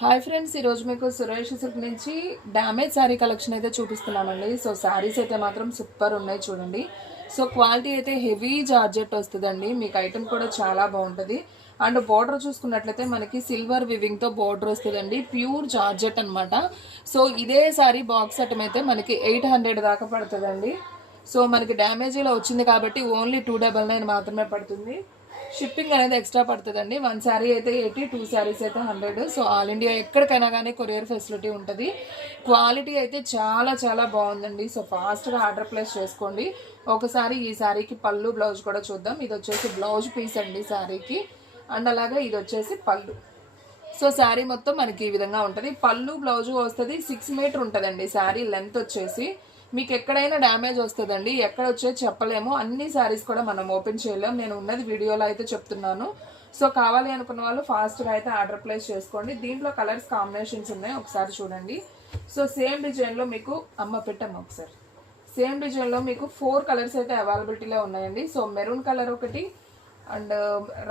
Hi friends, ఈరోజు మీకు Suresh silk నుంచి డ్యామేజ్ శారీ కలెక్షన్ అయితే చూపిస్తున్నామండి. సో శారీస్ అయితే మాత్రం సూపర్ ఉన్నాయి చూడండి. సో క్వాలిటీ అయితే హెవీ జార్జెట్ వస్తుందండి. మీకు ఐటమ్ కూడా చాలా బాగుంటుంది. అండ్ బార్డర్ చూసుకున్నట్లయితే మనకి సిల్వర్ వివింగ్తో బార్డర్ వస్తుందండి. ప్యూర్ జార్జెట్ అనమాట. సో ఇదే శారీ బాక్స్ ఐటమ్ అయితే మనకి 800 దాకా పడుతుందండి. సో మనకి డ్యామేజీలో వచ్చింది కాబట్టి ఓన్లీ 299 మాత్రమే పడుతుంది. షిప్పింగ్ అనేది ఎక్స్ట్రా పడుతుందండి. 1 శారీ అయితే 80, 2 శారీస్ అయితే 100. సో ఆల్ ఇండియా ఎక్కడికైనా కానీ కొరియర్ ఫెసిలిటీ ఉంటుంది. క్వాలిటీ అయితే చాలా చాలా బాగుందండి. సో ఫాస్ట్గా ఆర్డర్ ప్లేస్ చేసుకోండి. ఒకసారి ఈ శారీకి పళ్ళు బ్లౌజ్ కూడా చూద్దాం. ఇది వచ్చేసి బ్లౌజ్ పీస్ అండి శారీకి. అండ్ అలాగే ఇది వచ్చేసి పళ్ళు. సో శారీ మొత్తం మనకి ఈ విధంగా ఉంటుంది. పళ్ళు బ్లౌజ్ వస్తుంది. 6 మీటర్ ఉంటుందండి శారీ లెంత్ వచ్చేసి. మీకు ఎక్కడైనా డ్యామేజ్ వస్తుందండి. ఎక్కడ వచ్చేది చెప్పలేము. అన్ని శారీస్ కూడా మనం ఓపెన్ చేయలేము. నేను ఉన్నది వీడియోలో అయితే చెప్తున్నాను. సో కావాలి అనుకున్న వాళ్ళు ఫాస్ట్గా అయితే ఆర్డర్ ప్లేస్ చేసుకోండి. దీంట్లో కలర్స్ కాంబినేషన్స్ ఉన్నాయి, ఒకసారి చూడండి. సో సేమ్ డిజైన్లో మీకు ఒకసారి సేమ్ డిజైన్లో మీకు 4 కలర్స్ అయితే అవైలబిలిటీలో ఉన్నాయండి. సో మెరూన్ కలర్ ఒకటి, అండ్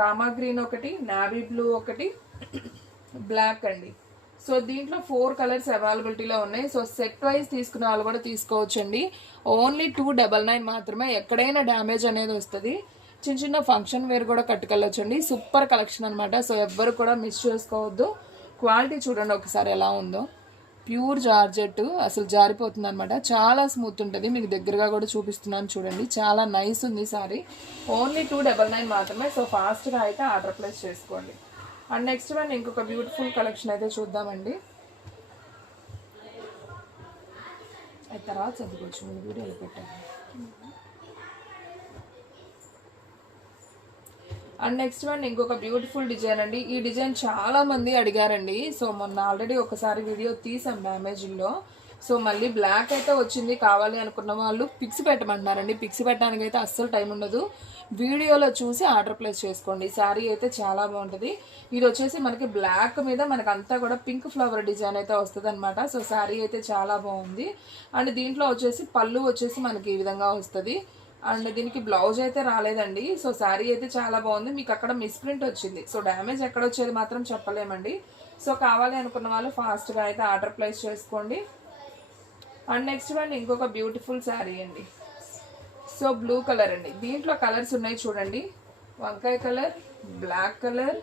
రామా గ్రీన్ ఒకటి, నావీ బ్లూ ఒకటి, బ్లాక్ అండి. సో దీంట్లో 4 కలర్స్ అవైలబిలిటీలో ఉన్నాయి. సో సెట్ వైజ్ తీసుకునే వాళ్ళు కూడా తీసుకోవచ్చండి. ఓన్లీ 299 మాత్రమే. ఎక్కడైనా డ్యామేజ్ అనేది వస్తుంది. చిన్న చిన్న ఫంక్షన్ వేర్ కూడా కట్టుకెళ్ళొచ్చండి. సూపర్ కలెక్షన్ అనమాట. సో ఎవ్వరు కూడా మిస్ చేసుకోవద్దు. క్వాలిటీ చూడండి ఒకసారి ఎలా ఉందో. ప్యూర్ జార్జెట్, అసలు జారిపోతుంది అనమాట. చాలా స్మూత్ ఉంటుంది. మీకు దగ్గరగా కూడా చూపిస్తున్నాను చూడండి. చాలా నైస్ ఉంది సారీ. ఓన్లీ 299 మాత్రమే. సో ఫాస్ట్గా అయితే ఆర్డర్ ప్లేస్ చేసుకోండి. అండ్ నెక్స్ట్ వన్ ఇంకొక బ్యూటిఫుల్ కలెక్షన్ అయితే చూద్దామండి. అది తర్వాత చదువుకోవచ్చు, మీరు వీడియోలో పెట్టండి. అండ్ నెక్స్ట్ వన్ ఇంకొక బ్యూటిఫుల్ డిజైన్ అండి. ఈ డిజైన్ చాలా మంది అడిగారండి. సో మొన్న ఆల్రెడీ ఒకసారి వీడియో తీసాం డ్యామేజ్లో. సో మళ్ళీ బ్లాక్ అయితే వచ్చింది. కావాలి అనుకున్న వాళ్ళు పిక్స్ పెట్టమంటున్నారండి. పిక్స్ పెట్టడానికి అయితే అస్సలు టైం ఉండదు. వీడియోలో చూసి ఆర్డర్ ప్లేస్ చేసుకోండి. శారీ అయితే చాలా బాగుంటుంది. ఇది వచ్చేసి మనకి బ్లాక్ మీద మనకు అంతా కూడా పింక్ ఫ్లవర్ డిజైన్ అయితే వస్తుంది అనమాట. సో శారీ అయితే చాలా బాగుంది. అండ్ దీంట్లో వచ్చేసి పళ్ళు వచ్చేసి మనకి ఈ విధంగా వస్తుంది. అండ్ దీనికి బ్లౌజ్ అయితే రాలేదండి. సో శారీ అయితే చాలా బాగుంది. మీకు అక్కడ మిస్ప్రింట్ వచ్చింది. సో డ్యామేజ్ ఎక్కడ వచ్చేది మాత్రం చెప్పలేమండి. సో కావాలి అనుకున్న వాళ్ళు ఫాస్ట్గా అయితే ఆర్డర్ ప్లేస్ చేసుకోండి. అండ్ నెక్స్ట్ వన్ ఇంకొక బ్యూటిఫుల్ శారీ అండి. సో బ్లూ కలర్ అండి. దీంట్లో కలర్స్ ఉన్నాయి చూడండి. వంకాయ colour, black colour,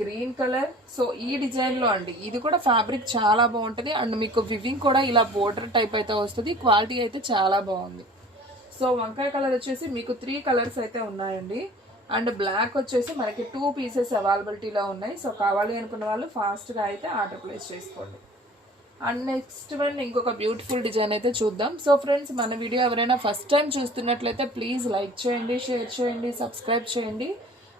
green colour. So ఈ డిజైన్లో అండి. ఇది కూడా ఫ్యాబ్రిక్ చాలా బాగుంటుంది. అండ్ మీకు వివింగ్ కూడా ఇలా బోర్డర్ టైప్ అయితే వస్తుంది. క్వాలిటీ అయితే చాలా బాగుంది. సో వంకాయ కలర్ వచ్చేసి మీకు 3 కలర్స్ అయితే ఉన్నాయండి. అండ్ బ్లాక్ వచ్చేసి మనకి 2 పీసెస్ అవైలబిలిటీలో ఉన్నాయి. సో కావాలి అనుకున్న వాళ్ళు ఫాస్ట్గా అయితే ఆర్డర్ ప్లేస్ చేసుకోండి. అండ్ నెక్స్ట్ వన్ ఇంకొక బ్యూటిఫుల్ డిజైన్ అయితే చూద్దాం. సో ఫ్రెండ్స్, మన వీడియో ఎవరైనా ఫస్ట్ టైం చూస్తున్నట్లయితే ప్లీజ్ లైక్ చేయండి, షేర్ చేయండి, సబ్స్క్రైబ్ చేయండి.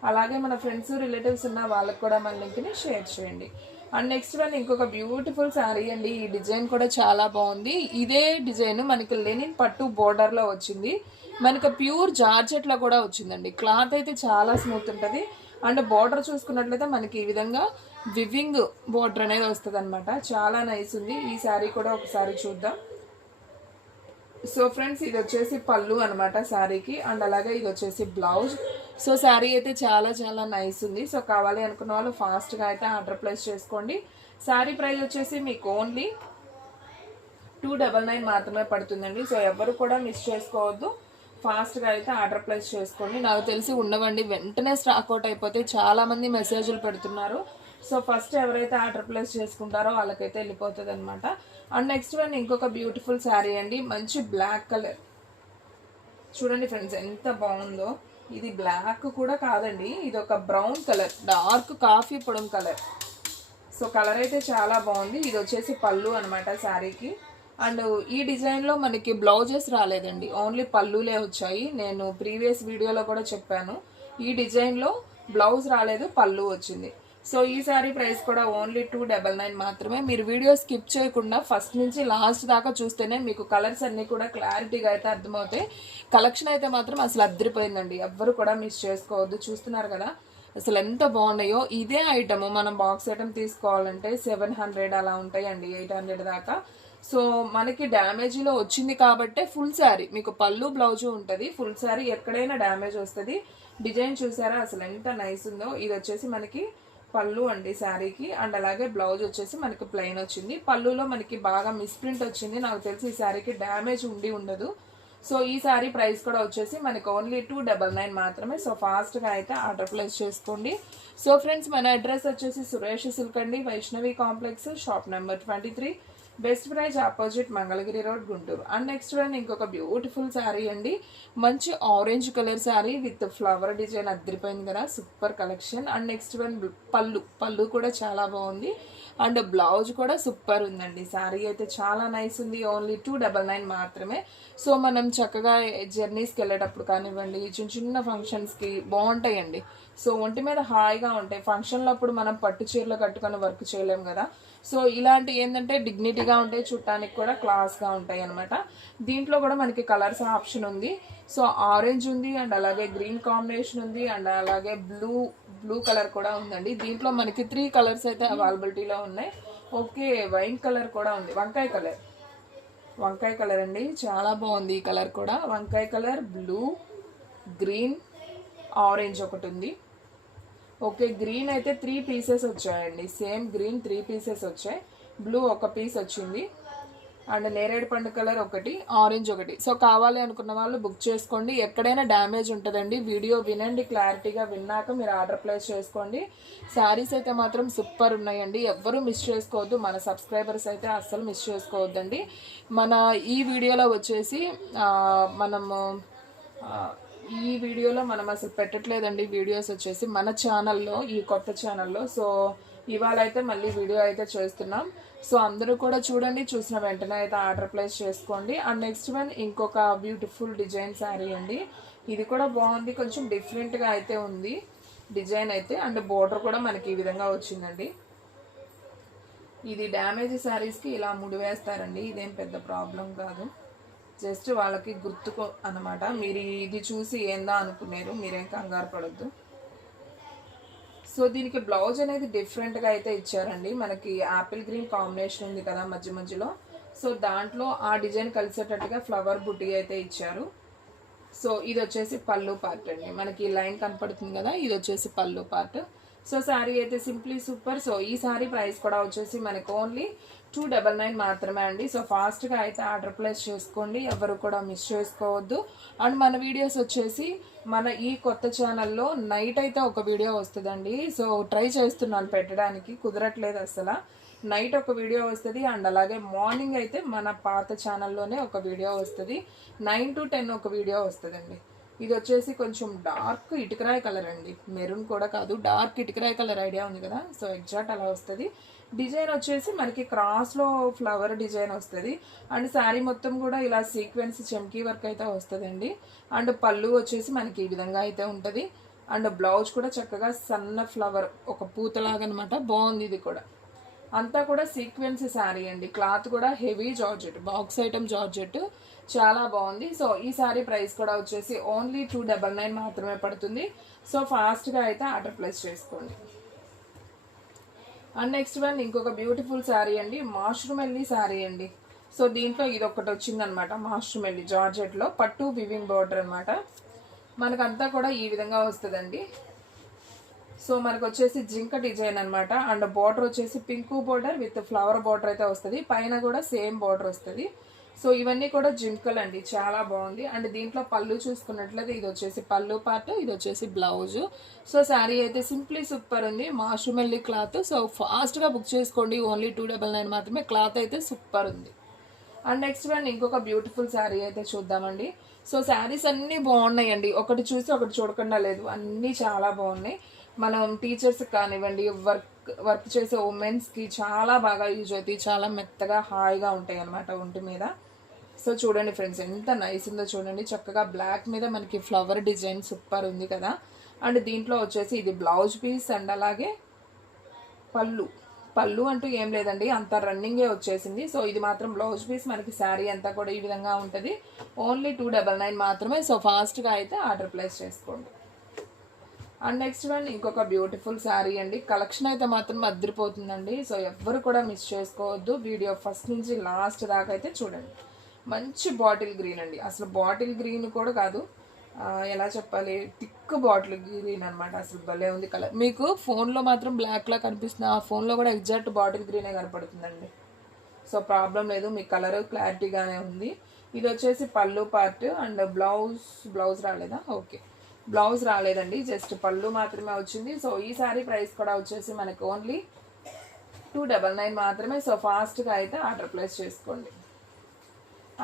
అలాగే మన ఫ్రెండ్స్ రిలేటివ్స్ ఉన్న వాళ్ళకి కూడా మన లింక్ని షేర్ చేయండి. అండ్ నెక్స్ట్ వన్ ఇంకొక బ్యూటిఫుల్ శారీ అండి. ఈ డిజైన్ కూడా చాలా బాగుంది. ఇదే డిజైన్ మనకి లెనిన్ పట్టు బోర్డర్లో వచ్చింది. మనకి ప్యూర్ జార్జెట్లో కూడా వచ్చిందండి. క్లాత్ అయితే చాలా స్మూత్ ఉంటుంది. అండ్ బార్డర్ చూసుకున్నట్లయితే మనకి ఈ విధంగా వివింగ్ బార్డర్ అనేది వస్తుంది అనమాట. చాలా నైస్ ఉంది. ఈ శారీ కూడా ఒకసారి చూద్దాం. సో ఫ్రెండ్స్, ఇది వచ్చేసి పళ్ళు అనమాట శారీకి. అండ్ అలాగే ఇది వచ్చేసి బ్లౌజ్. సో శారీ అయితే చాలా చాలా నైస్ ఉంది. సో కావాలి అనుకున్న వాళ్ళు ఫాస్ట్గా అయితే ఆర్డర్ ప్లేస్ చేసుకోండి. శారీ ప్రైస్ వచ్చేసి మీకు ఓన్లీ 299 మాత్రమే పడుతుందండి. సో ఎవరు కూడా మిస్ చేసుకోవద్దు. ఫాస్ట్గా అయితే ఆర్డర్ ప్లేస్ చేసుకోండి. నాకు తెలిసి ఉండవండి, వెంటనే స్టాక్ అవుట్ అయిపోతే చాలామంది మెసేజ్లు పెడుతున్నారు. సో ఫస్ట్ ఎవరైతే ఆర్డర్ ప్లేస్ చేసుకుంటారో వాళ్ళకైతే వెళ్ళిపోతుంది అనమాట. అండ్ నెక్స్ట్ వన్ ఇంకొక బ్యూటిఫుల్ శారీ అండి. మంచి బ్లాక్ కలర్ చూడండి ఫ్రెండ్స్, ఎంత బాగుందో. ఇది బ్లాక్ కూడా కాదండి, ఇది ఒక బ్రౌన్ కలర్, డార్క్ కాఫీ పొడం కలర్. సో కలర్ అయితే చాలా బాగుంది. ఇది వచ్చేసి పళ్ళు అనమాట శారీకి. అండ్ ఈ డిజైన్లో మనకి బ్లౌజెస్ రాలేదండి, ఓన్లీ పళ్ళులే వచ్చాయి. నేను ప్రీవియస్ వీడియోలో కూడా చెప్పాను. ఈ డిజైన్లో బ్లౌజ్ రాలేదు, పళ్ళు వచ్చింది. సో ఈ శారీ ప్రైస్ కూడా ఓన్లీ 299 మాత్రమే. మీరు వీడియో స్కిప్ చేయకుండా ఫస్ట్ నుంచి లాస్ట్ దాకా చూస్తేనే మీకు కలర్స్ అన్నీ కూడా క్లారిటీగా అయితే అర్థమవుతాయి. కలెక్షన్ అయితే మాత్రం అసలు అద్దరిపోయిందండి. ఎవ్వరు కూడా మిస్ చేసుకోవద్దు. చూస్తున్నారు కదా అసలు ఎంత బాగున్నాయో. ఇదే ఐటమ్ మనం బాక్స్ ఐటమ్ తీసుకోవాలంటే 700 అలా ఉంటాయండి, 800 దాకా. సో మనకి డ్యామేజీలో వచ్చింది కాబట్టి ఫుల్ శారీ మీకు పళ్ళు బ్లౌజు ఉంటుంది. ఫుల్ శారీ ఎక్కడైనా డ్యామేజ్ వస్తుంది. డిజైన్ చూసారా అసలు ఎంత నైస్ ఉందో. ఇది వచ్చేసి మనకి పళ్ళు అండి శారీకి. అండ్ అలాగే బ్లౌజ్ వచ్చేసి మనకి ప్లెయిన్ వచ్చింది. పళ్ళులో మనకి బాగా మిస్ప్రింట్ వచ్చింది. నాకు తెలిసి ఈ శారీకి డ్యామేజ్ ఉండదు. సో ఈ శారీ ప్రైస్ కూడా వచ్చేసి మనకి ఓన్లీ 299 మాత్రమే. సో ఫాస్ట్గా అయితే ఆర్డర్ ప్లేస్ చేసుకోండి. సో ఫ్రెండ్స్, మన అడ్రస్ వచ్చేసి సురేష్ సిల్క్ అండి, Vaishnavi complex, shop number 23, best price opposite Mangalagiri road, Guntur. And next one ఇంకొక బ్యూటిఫుల్ శారీ అండి. మంచి orange colour saree with flower design అద్దరిపోయింది కదా, super collection. And next one pallu కూడా చాలా బాగుంది. అండ్ బ్లౌజ్ కూడా సూపర్ ఉందండి. శారీ అయితే చాలా నైస్ ఉంది. ఓన్లీ 299 మాత్రమే. సో మనం చక్కగా జర్నీస్కి వెళ్ళేటప్పుడు కానివ్వండి, చిన్న చిన్న ఫంక్షన్స్కి బాగుంటాయండి. సో ఒంటి మీద హాయిగా ఉంటాయి. ఫంక్షన్లో అప్పుడు మనం పట్టు చీరలు కట్టుకొని వర్క్ చేయలేం కదా. సో ఇలాంటి ఏంటంటే డిగ్నిటీగా ఉంటాయి, చుట్టానికి కూడా క్లాస్గా ఉంటాయి అనమాట. దీంట్లో కూడా మనకి కలర్స్ ఆప్షన్ ఉంది. సో ఆరెంజ్ ఉంది, అండ్ అలాగే గ్రీన్ కాంబినేషన్ ఉంది, అండ్ అలాగే బ్లూ కలర్ కూడా ఉందండి. దీంట్లో మనకి 3 కలర్స్ అయితే అవైలబిలిటీలో ఉన్నాయి. ఓకే, వైన్ కలర్ కూడా ఉంది, వంకాయ కలర్ అండి, చాలా బాగుంది ఈ కలర్ కూడా. వంకాయ కలర్, బ్లూ, గ్రీన్, ఆరెంజ్ ఒకటి ఉంది. ఓకే, గ్రీన్ అయితే 3 పీసెస్ వచ్చాయండి. సేమ్ గ్రీన్ 3 పీసెస్ వచ్చాయి. బ్లూ ఒక పీస్ వచ్చింది. అండ్ నేరేడు పండు కలర్ ఒకటి, ఆరెంజ్ ఒకటి. సో కావాలి అనుకున్న వాళ్ళు బుక్ చేసుకోండి. ఎక్కడైనా డ్యామేజ్ ఉంటుందండి. వీడియో వినండి, క్లారిటీగా విన్నాక మీరు ఆర్డర్ ప్లేస్ చేసుకోండి. శారీస్ అయితే మాత్రం సూపర్ ఉన్నాయండి. ఎవ్వరూ మిస్ చేసుకోవద్దు. మన సబ్స్క్రైబర్స్ అయితే అస్సలు మిస్ చేసుకోవద్దండి. మన ఈ వీడియోలో వచ్చేసి ఈ వీడియోలో మనం అసలు పెట్టట్లేదండి వీడియోస్ వచ్చేసి మన ఛానల్లో, ఈ కొత్త ఛానల్లో. సో ఇవాళ అయితే మళ్ళీ వీడియో అయితే చేస్తున్నాం. సో అందరూ కూడా చూడండి, చూసిన వెంటనే అయితే ఆర్డర్ ప్లేస్ చేసుకోండి. అండ్ నెక్స్ట్ వన్ ఇంకొక బ్యూటిఫుల్ డిజైన్ శారీ అండి. ఇది కూడా బాగుంది, కొంచెం డిఫరెంట్గా అయితే ఉంది డిజైన్ అయితే. అండ్ బోర్డర్ కూడా మనకి ఈ విధంగా వచ్చిందండి. ఇది డ్యామేజ్ శారీస్కి ఇలా ముడి వేస్తారండి, ఇదేం పెద్ద ప్రాబ్లం కాదు. జస్ట్ వాళ్ళకి గుర్తుకు అన్నమాట. మీరు ఇది చూసి ఏందా అనుకున్నారు, మీరేం కంగారు పడద్దు. సో దీనికి బ్లౌజ్ అనేది డిఫరెంట్గా అయితే ఇచ్చారండి. మనకి యాపిల్ గ్రీన్ కాంబినేషన్ ఉంది కదా మధ్యలో. సో దాంట్లో ఆ డిజైన్ కలిసేటట్టుగా ఫ్లవర్ బుట్టి అయితే ఇచ్చారు. సో ఇది వచ్చేసి పళ్ళు పార్ట్ అండి. మనకి లైన్ కనపడుతుంది కదా, ఇది వచ్చేసి పళ్ళు పార్ట్. సో శారీ అయితే సింప్లీ సూపర్. సో ఈ శారీ ప్రైస్ కూడా వచ్చేసి మనకు ఓన్లీ 299 మాత్రమే అండి. సో ఫాస్ట్గా అయితే ఆర్డర్ ప్లేస్ చేసుకోండి, ఎవరు కూడా మిస్ చేసుకోవద్దు. అండ్ మన వీడియోస్ వచ్చేసి మన ఈ కొత్త ఛానల్లో నైట్ అయితే ఒక వీడియో వస్తుందండి. సో ట్రై చేస్తున్నాను పెట్టడానికి, కుదరట్లేదు అసలు. నైట్ ఒక వీడియో వస్తుంది. అండ్ అలాగే మార్నింగ్ అయితే మన పాత ఛానల్లోనే ఒక వీడియో వస్తుంది. 9 to 10 ఒక వీడియో వస్తుందండి. ఇది వచ్చేసి కొంచెం డార్క్ ఇటుకరాయి కలర్ అండి, మెరూన్ కూడా కాదు, డార్క్ ఇటుకరాయి కలర్ ఐడియా ఉంది కదా. సో ఎగ్జాక్ట్ అలా వస్తుంది. డిజైన్ వచ్చేసి మనకి క్రాస్లో ఫ్లవర్ డిజైన్ వస్తుంది. అండ్ శారీ మొత్తం కూడా ఇలా సీక్వెన్స్ చమ్కీ వర్క్ అయితే వస్తుందండి. అండ్ పళ్ళు వచ్చేసి మనకి ఈ విధంగా అయితే ఉంటుంది. అండ్ బ్లౌజ్ కూడా చక్కగా సన్న ఫ్లవర్ ఒక పూతలాగా అనమాట, బాగుంది. ఇది కూడా అంతా కూడా సీక్వెన్స్ శారీ అండి. క్లాత్ కూడా heavy georgette, box item georgette, చాలా బాగుంది. సో ఈ శారీ ప్రైస్ కూడా వచ్చేసి ఓన్లీ 299 మాత్రమే పడుతుంది. సో ఫాస్ట్గా అయితే ఆర్డర్ ప్లేస్ చేసుకోండి. అండ్ నెక్స్ట్ వన్ ఇంకొక బ్యూటిఫుల్ శారీ అండి, మాష్రూమ్ ఎల్లి శారీ అండి. సో దీంట్లో ఇది ఒకటి వచ్చిందనమాట, మాష్రూమ్ ఎల్లి జార్జెట్లో పట్టు వివింగ్ బోర్డర్ అనమాట. మనకంతా కూడా ఈ విధంగా వస్తుందండి. సో మనకు వచ్చేసి జింక డిజైన్ అనమాట. అండ్ బార్డర్ వచ్చేసి pink border with flower border అయితే వస్తుంది. పైన కూడా సేమ్ బార్డర్ వస్తుంది. సో ఇవన్నీ కూడా జింకలు అండి, చాలా బాగుంది. అండ్ దీంట్లో పళ్ళు చూసుకున్నట్లయితే ఇది వచ్చేసి పళ్ళు పార్ట్, ఇది వచ్చేసి బ్లౌజ్. సో శారీ అయితే సింప్లీ సూపర్ ఉంది, మాష్రూమెల్లి క్లాత్. సో ఫాస్ట్గా బుక్ చేసుకోండి, ఓన్లీ 299 మాత్రమే. క్లాత్ అయితే సూపర్ ఉంది. అండ్ నెక్స్ట్ వన్ ఇంకొక బ్యూటిఫుల్ శారీ అయితే చూద్దామండి. సో శారీస్ అన్నీ బాగున్నాయండి, ఒకటి చూసి ఒకటి చూడకుండా లేదు, అన్నీ చాలా బాగున్నాయి. మనం టీచర్స్కి కానివ్వండి, వర్క్ చేసే ఉమెన్స్కి చాలా బాగా యూజ్ అవుతాయి. చాలా మెత్తగా హాయిగా ఉంటాయి అన్నమాట ఒంటి మీద. సో చూడండి ఫ్రెండ్స్, ఎంత నైస్ ఉందో చూడండి. చక్కగా బ్లాక్ మీద మనకి ఫ్లవర్ డిజైన్ సూపర్ ఉంది కదా. అండ్ దీంట్లో వచ్చేసి ఇది బ్లౌజ్ పీస్. అండ్ అలాగే పళ్ళు అంటూ ఏం లేదండి, అంత రన్నింగే వచ్చేసింది. సో ఇది మాత్రం బ్లౌజ్ పీస్. మనకి శారీ అంతా కూడా ఈ విధంగా ఉంటుంది. ఓన్లీ 299 మాత్రమే. సో ఫాస్ట్గా అయితే ఆర్డర్ ప్లేస్ చేసుకోండి. అండ్ నెక్స్ట్ వన్ ఇంకొక బ్యూటిఫుల్ శారీ అండి. కలెక్షన్ అయితే మాత్రం అదిరిపోతుందండి. సో ఎవ్వరు కూడా మిస్ చేసుకోవద్దు, వీడియో ఫస్ట్ నుంచి లాస్ట్ దాకా అయితే చూడండి. మంచి బాటిల్ గ్రీన్ అండి, అసలు బాటిల్ గ్రీన్ కూడా కాదు, ఎలా చెప్పాలి, థిక్ బాటిల్ గ్రీన్ అనమాట. అసలు భలే ఉంది కలర్. మీకు ఫోన్లో మాత్రం బ్లాక్లా కనిపిస్తుంది, ఆ ఫోన్లో కూడా ఎగ్జాక్ట్ బాటిల్ గ్రీనే కనపడుతుందండి. సో ప్రాబ్లం లేదు, మీ కలర్ క్లారిటీగానే ఉంది. ఇది వచ్చేసి పళ్ళు పార్ట్. అండ్ బ్లౌజ్ రాలేదా? ఓకే, బ్లౌజ్ రాలేదండి, జస్ట్ పళ్ళు మాత్రమే వచ్చింది. సో ఈ సారీ ప్రైస్ కూడా వచ్చేసి మనకి ఓన్లీ 299 మాత్రమే. సో ఫాస్ట్గా అయితే ఆర్డర్ ప్లేస్ చేసుకోండి.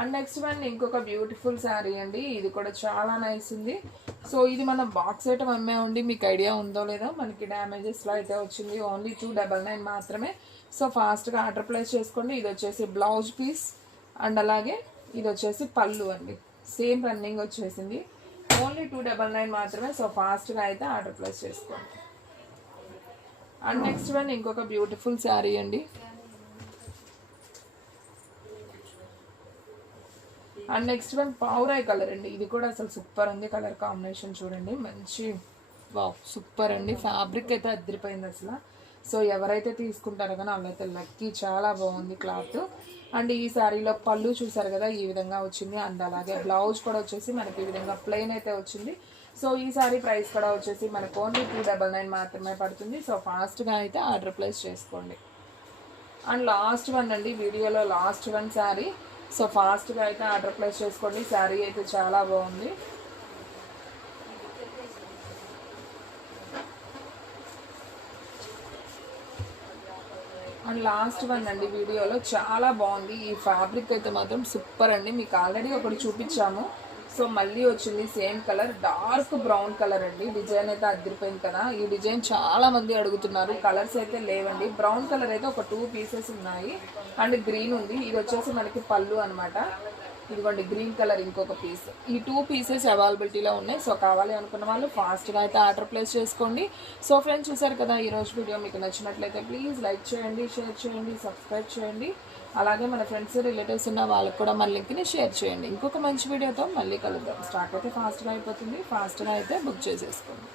అండ్ నెక్స్ట్ వన్ ఇంకొక బ్యూటిఫుల్ శారీ అండి. ఇది కూడా చాలా నైస్ ఉంది. సో ఇది మనం బాక్స్ ఐటమ్ అమ్మామండి, మీకు ఐడియా ఉందో లేదో. మనకి డ్యామేజెస్లో అయితే వచ్చింది, ఓన్లీ 299 మాత్రమే. సో ఫాస్ట్గా ఆర్డర్ ప్లేస్ చేసుకోండి. ఇది వచ్చేసి బ్లౌజ్ పీస్ అండ్ అలాగే ఇది వచ్చేసి పళ్ళు అండి, సేమ్ రన్నింగ్ వచ్చేసింది. ఓన్లీ 299 మాత్రమే. సో ఫాస్ట్గా అయితే ఆర్డర్ ప్లేస్ చేసుకోండి. అండ్ నెక్స్ట్ వన్ ఇంకొక బ్యూటిఫుల్ శారీ అండి. అండ్ నెక్స్ట్ వన్ పావురాయి కలర్ అండి. ఇది కూడా అసలు సూపర్ ఉంది, కలర్ కాంబినేషన్ చూడండి, మంచి వావ్ సూపర్ అండి. ఫ్యాబ్రిక్ అయితే అదిరిపోయింది అసలు. సో ఎవరైతే తీసుకుంటారో కానీ వాళ్ళైతే లక్కీ, చాలా బాగుంది క్లాత్. అండ్ ఈ శారీలో పళ్ళు చూసారు కదా, ఈ విధంగా వచ్చింది. అండ్ అలాగే బ్లౌజ్ కూడా వచ్చేసి మనకి ఈ విధంగా ప్లెయిన్ అయితే వచ్చింది. సో ఈ శారీ ప్రైస్ కూడా వచ్చేసి మనకు ఓన్లీ 299 మాత్రమే పడుతుంది. సో ఫాస్ట్గా అయితే ఆర్డర్ ప్లేస్ చేసుకోండి. అండ్ లాస్ట్ వన్ అండి, వీడియోలో లాస్ట్ వన్ శారీ. సో ఫాస్ట్గా అయితే ఆర్డర్ ప్లేస్ చేసుకోండి. శారీ అయితే చాలా బాగుంది. అండ్ లాస్ట్ వన్ అండి, వీడియోలో చాలా బాగుంది. ఈ ఫ్యాబ్రిక్ అయితే మాత్రం సూపర్ అండి. మీకు ఆల్రెడీ ఒకటి చూపించాము, సో మళ్ళీ వచ్చింది same colour, dark brown colour అండి. డిజైన్ అయితే అదిరిపోయింది కదా. ఈ డిజైన్ చాలా మంది అడుగుతున్నారు, కలర్స్ అయితే లేవండి. బ్రౌన్ కలర్ అయితే ఒక 2 పీసెస్ ఉన్నాయి. అండ్ గ్రీన్ ఉంది. ఇది వచ్చేసి మనకి పళ్ళు అనమాట. ఇదిగోండి గ్రీన్ కలర్ ఇంకొక పీస్. ఈ 2 పీసెస్ అవైలబిలిటీలో ఉన్నాయి. సో కావాలి అనుకున్న వాళ్ళు ఫాస్ట్గా అయితే ఆర్డర్ ప్లేస్ చేసుకోండి. సో ఫ్రెండ్స్ చూసారు కదా, ఈరోజు వీడియో మీకు నచ్చినట్లయితే ప్లీజ్ లైక్ చేయండి, షేర్ చేయండి, సబ్స్క్రైబ్ చేయండి. అలాగే మన ఫ్రెండ్స్ రిలేటివ్స్ ఉన్న వాళ్ళకి కూడా మన లింక్ని షేర్ చేయండి. ఇంకొక మంచి వీడియోతో మళ్ళీ కలుద్దాం. స్టాక్ అయితే ఫాస్ట్గా అయిపోతుంది, ఫాస్ట్గా అయితే బుక్ చేసేసుకోండి.